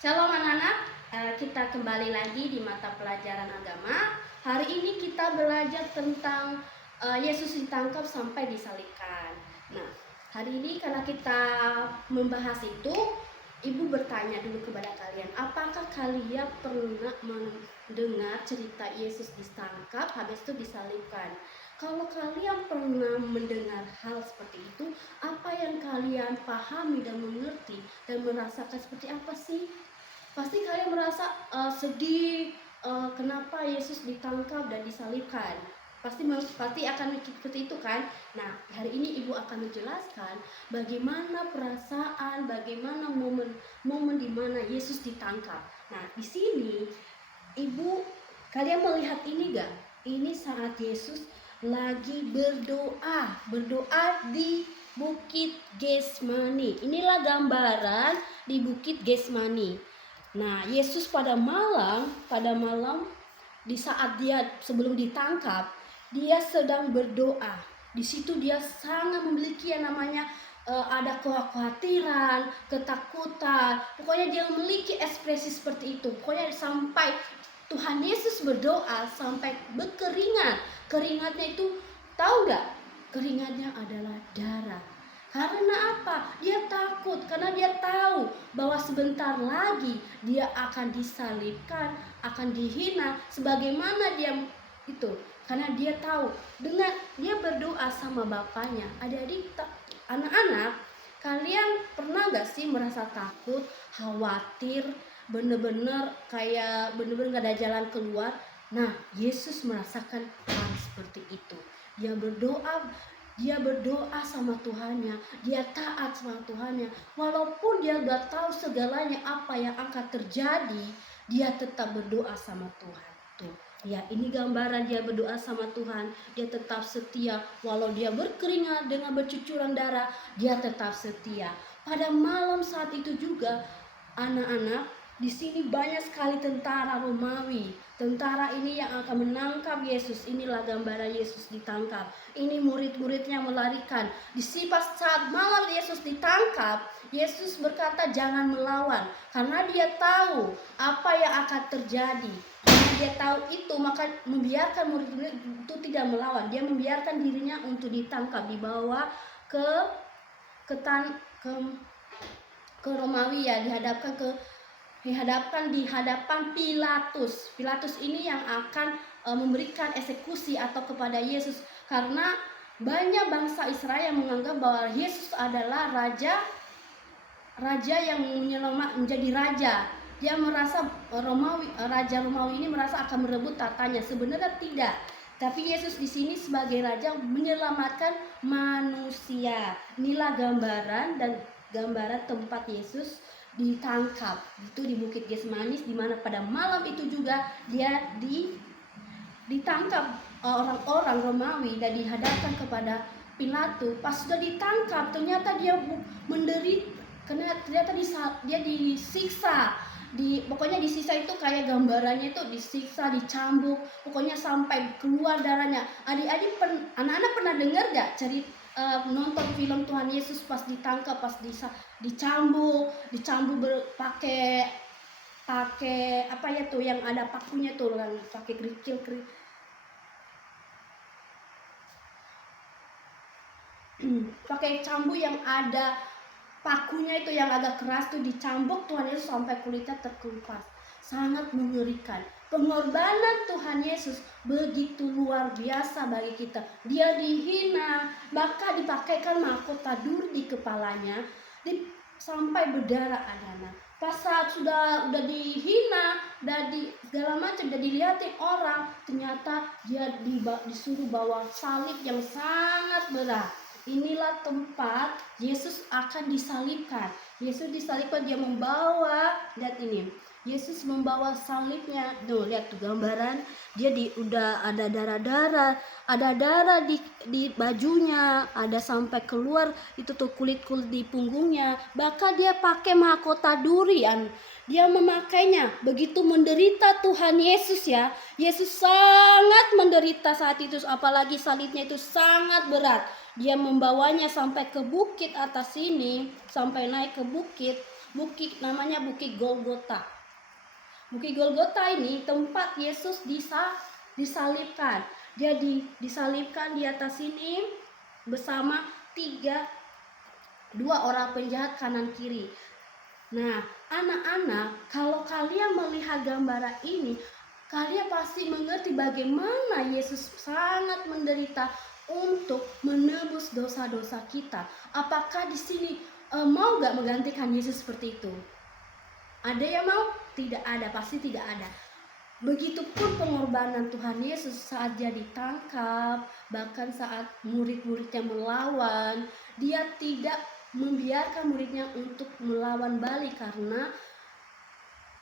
Shalom anak-anak, kita kembali lagi di mata pelajaran agama. Hari ini kita belajar tentang Yesus ditangkap sampai disalibkan. Nah, hari ini karena kita membahas itu, Ibu bertanya dulu kepada kalian, apakah kalian pernah mendengar cerita Yesus ditangkap habis itu disalibkan? Kalau kalian pernah mendengar hal seperti itu, apa yang kalian pahami dan mengerti dan merasakan seperti apa sih? Pasti kalian merasa sedih, kenapa Yesus ditangkap dan disalibkan. Pasti akan mikir seperti itu kan. Nah, hari ini Ibu akan menjelaskan bagaimana perasaan, bagaimana momen di mana Yesus ditangkap. Nah, di sini Ibu, kalian melihat ini gak? Ini saat Yesus lagi berdoa di Bukit Getsemani. Inilah gambaran di Bukit Getsemani. Nah, Yesus pada malam di saat dia sebelum ditangkap, dia sedang berdoa. Di situ dia sangat memiliki yang namanya ada kekhawatiran, ketakutan. Pokoknya dia memiliki ekspresi seperti itu. Pokoknya sampai Tuhan Yesus berdoa sampai berkeringat. Keringatnya itu tahu nggak? Keringatnya adalah darah. Karena apa? Dia takut karena dia tahu bahwa sebentar lagi dia akan disalibkan, akan dihina sebagaimana dia itu. Karena dia tahu dengan dia berdoa sama bapaknya. Adik-adik, anak-anak, kalian pernah gak sih merasa takut, khawatir, bener-bener gak ada jalan keluar? Nah, Yesus merasakan hal seperti itu. Dia berdoa sama Tuhannya, dia taat sama Tuhannya. Walaupun dia udah tahu segalanya apa yang akan terjadi, dia tetap berdoa sama Tuhan. Tuh, ya ini gambaran dia berdoa sama Tuhan. Dia tetap setia, walau dia berkeringat dengan bercucuran darah, dia tetap setia. Pada malam saat itu juga, anak-anak, di sini banyak sekali tentara Romawi. Tentara ini yang akan menangkap Yesus. Inilah gambaran Yesus ditangkap. Ini murid-muridnya melarikan. Di saat malam Yesus ditangkap, Yesus berkata jangan melawan. Karena dia tahu apa yang akan terjadi. Karena dia tahu itu, maka membiarkan murid-murid itu tidak melawan. Dia membiarkan dirinya untuk ditangkap, dibawa ke Romawi ya, dihadapkan di hadapan Pilatus. Pilatus ini yang akan memberikan eksekusi atau kepada Yesus, karena banyak bangsa Israel yang menganggap bahwa Yesus adalah raja yang menjadi raja. Dia merasa raja Romawi ini merasa akan merebut tatanya. Sebenarnya tidak. Tapi Yesus di sini sebagai raja menyelamatkan manusia. Inilah gambaran tempat Yesus ditangkap, itu di Bukit Getsemani, di mana pada malam itu juga dia ditangkap orang-orang Romawi dan dihadapkan kepada Pilatus. Pas sudah ditangkap, ternyata dia menderita, karena ternyata dia disiksa. Pokoknya disiksa itu kayak gambarannya itu disiksa, dicambuk, pokoknya sampai keluar darahnya. Adik-adik, anak-anak pernah dengar gak cerita nonton film Tuhan Yesus pas ditangkap, pas dicambuk pakai apa ya tuh yang ada pakunya tuh, yang pakai kerikil pakai cambuk yang ada pakunya itu yang agak keras tuh, dicambuk Tuhan Yesus sampai kulitnya terkelupas. Sangat mengerikan. Pengorbanan Tuhan Yesus begitu luar biasa bagi kita. Dia dihina, bahkan dipakaikan mahkota duri di kepalanya, sampai berdarah anak-anak. Pas saat sudah dihina dan segala macam, udah dilihatin orang, ternyata dia disuruh bawa salib yang sangat berat. Inilah tempat Yesus akan disalibkan. Yesus disalibkan, dia membawa, lihat ini, Yesus membawa salibnya. Tuh, lihat tuh gambaran, dia udah ada darah di bajunya, ada sampai keluar itu tuh kulit di punggungnya. Bahkan dia pakai mahkota durian. Dia memakainya, begitu menderita Tuhan Yesus ya. Yesus sangat menderita saat itu, apalagi salibnya itu sangat berat. Dia membawanya sampai ke bukit atas sini, sampai naik ke bukit. bukit namanya Bukit Golgota. Bukit Golgota ini tempat Yesus disalibkan. Dia disalibkan di atas sini bersama dua orang penjahat kanan kiri. Nah, anak-anak, kalau kalian melihat gambaran ini, kalian pasti mengerti bagaimana Yesus sangat menderita untuk menebus dosa-dosa kita. Apakah di sini mau gak menggantikan Yesus seperti itu? Ada yang mau? Tidak ada, pasti tidak ada. Begitupun pengorbanan Tuhan Yesus saat dia ditangkap, bahkan saat murid-muridnya melawan, dia tidak membiarkan muridnya untuk melawan balik karena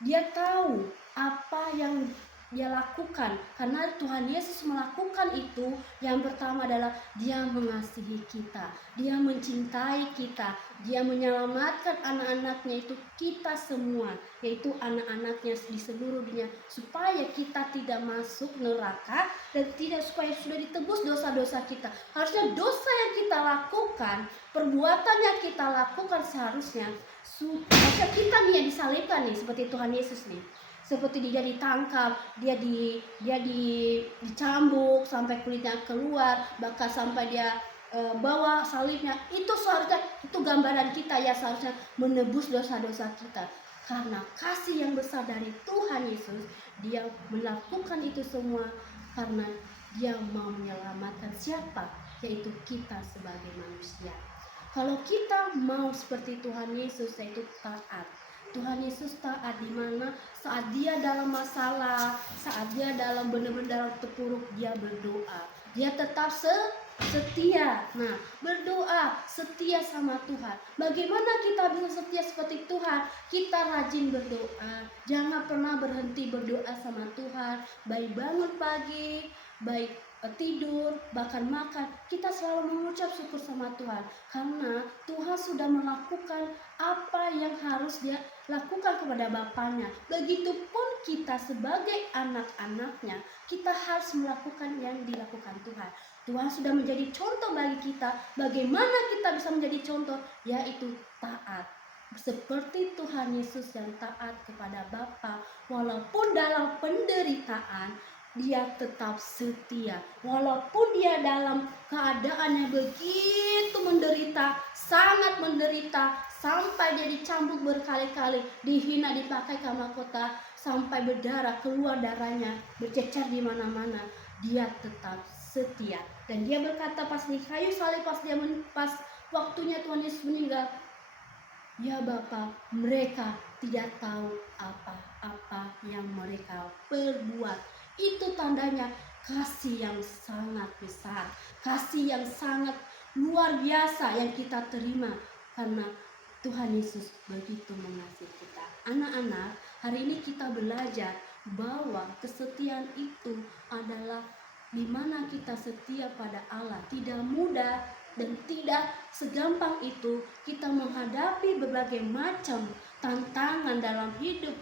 dia tahu apa yang dia lakukan. Karena Tuhan Yesus melakukan itu, yang pertama adalah dia mengasihi kita, dia mencintai kita, dia menyelamatkan anak-anaknya, itu kita semua, yaitu anak-anaknya di seluruh dunia, supaya kita tidak masuk neraka dan tidak, supaya sudah ditebus dosa-dosa kita. Harusnya dosa yang kita lakukan, perbuatan yang kita lakukan seharusnya kita nih yang disalibkan nih, seperti Tuhan Yesus nih. Seperti dia ditangkap, dia dicambuk sampai kulitnya keluar, bahkan sampai dia bawa salibnya. Itu seharusnya, itu gambaran kita ya, seharusnya menebus dosa-dosa kita. Karena kasih yang besar dari Tuhan Yesus, dia melakukan itu semua karena dia mau menyelamatkan siapa? Yaitu kita sebagai manusia. Kalau kita mau seperti Tuhan Yesus, yaitu taat. Tuhan Yesus taat di mana saat dia dalam masalah, saat dia dalam benar-benar dalam terpuruk, dia berdoa. Dia tetap setia. Nah, berdoa, setia sama Tuhan. Bagaimana kita bisa setia seperti Tuhan? Kita rajin berdoa. Jangan pernah berhenti berdoa sama Tuhan. Baik bangun pagi, baik tidur, bahkan makan, kita selalu mengucap syukur sama Tuhan karena Tuhan sudah melakukan apa yang harus dia lakukan kepada Bapaknya. Begitupun kita sebagai anak-anaknya, kita harus melakukan yang dilakukan Tuhan. Tuhan sudah menjadi contoh bagi kita. Bagaimana kita bisa menjadi contoh? Yaitu taat. Seperti Tuhan Yesus yang taat kepada Bapa, walaupun dalam penderitaan dia tetap setia. Walaupun dia dalam keadaan yang begitu menderita, sangat menderita, sampai dia dicambuk berkali-kali, dihina, dipakai mahkota, sampai berdarah, keluar darahnya, bercecar di mana-mana, dia tetap setia. Dan dia berkata pas di kayu salib, pas waktunya Tuhan Yesus meninggal, ya Bapa, mereka tidak tahu apa-apa yang mereka perbuat. Itu tandanya kasih yang sangat besar, kasih yang sangat luar biasa yang kita terima karena Tuhan Yesus begitu mengasihi kita. Anak-anak, hari ini kita belajar bahwa kesetiaan itu adalah di mana kita setia pada Allah. Tidak mudah dan tidak segampang itu kita menghadapi berbagai macam tantangan dalam hidup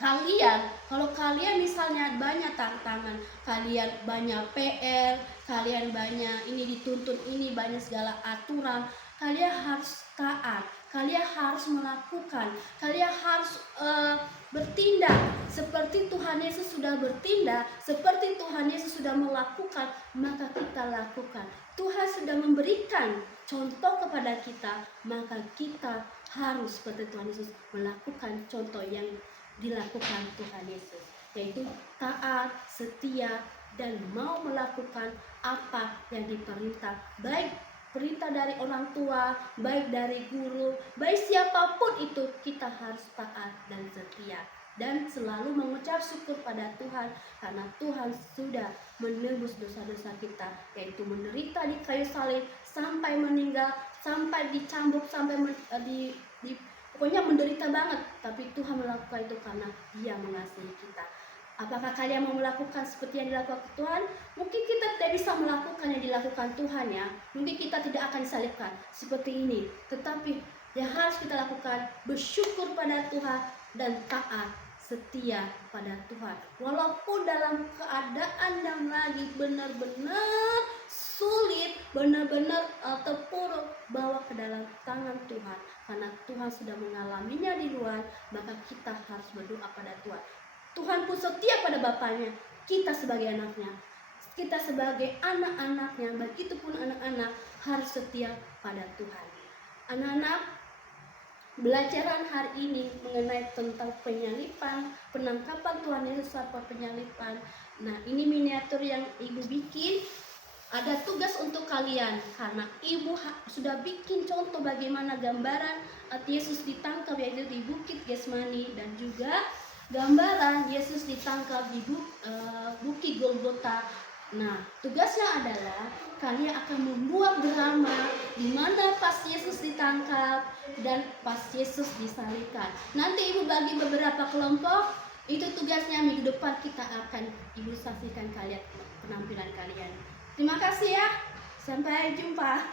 kalian. Kalau kalian misalnya banyak tantangan, kalian banyak PR, kalian banyak ini dituntut, ini banyak segala aturan, kalian harus taat, kalian harus melakukan, kalian harus bertindak seperti Tuhan Yesus sudah bertindak, seperti Tuhan Yesus sudah melakukan, maka kita lakukan. Tuhan sudah memberikan contoh kepada kita, maka kita harus seperti Tuhan Yesus melakukan contoh yang dilakukan Tuhan Yesus, yaitu taat, setia, dan mau melakukan apa yang diperintah, baik perintah dari orang tua, baik dari guru, baik siapapun itu, kita harus taat dan setia dan selalu mengucap syukur pada Tuhan karena Tuhan sudah menebus dosa-dosa kita, yaitu menderita di kayu salib sampai meninggal, sampai dicambuk, sampai pokoknya menderita banget, tapi Tuhan melakukan itu karena Dia mengasihi kita. Apakah kalian mau melakukan seperti yang dilakukan Tuhan? Mungkin kita tidak bisa melakukan yang dilakukan Tuhan ya. Mungkin kita tidak akan disalibkan seperti ini. Tetapi yang harus kita lakukan, bersyukur pada Tuhan dan taat, setia pada Tuhan. Walaupun dalam keadaan yang lagi benar-benar sulit, benar-benar terpuruk, bawa ke dalam tangan Tuhan. karena Tuhan sudah mengalaminya di luar, maka kita harus berdoa pada Tuhan. Tuhan pun setia pada Bapaknya, kita sebagai anaknya, kita sebagai anak-anaknya, begitu pun anak-anak harus setia pada Tuhan. Anak-anak, belajaran hari ini mengenai tentang penyalipan, penangkapan Tuhan Yesus sampai penyalipan. Nah, ini miniatur yang Ibu bikin. Ada tugas untuk kalian, karena Ibu sudah bikin contoh bagaimana gambaran Yesus ditangkap, yaitu di Bukit Getsemani, dan juga gambaran Yesus ditangkap di Bukit Golgota. Nah, tugasnya adalah kalian akan membuat drama di mana pas Yesus ditangkap dan pas Yesus disalibkan. Nanti Ibu bagi beberapa kelompok, itu tugasnya. Minggu depan kita akan Ibu saksikan kalian penampilan kalian. Terima kasih ya. Sampai jumpa.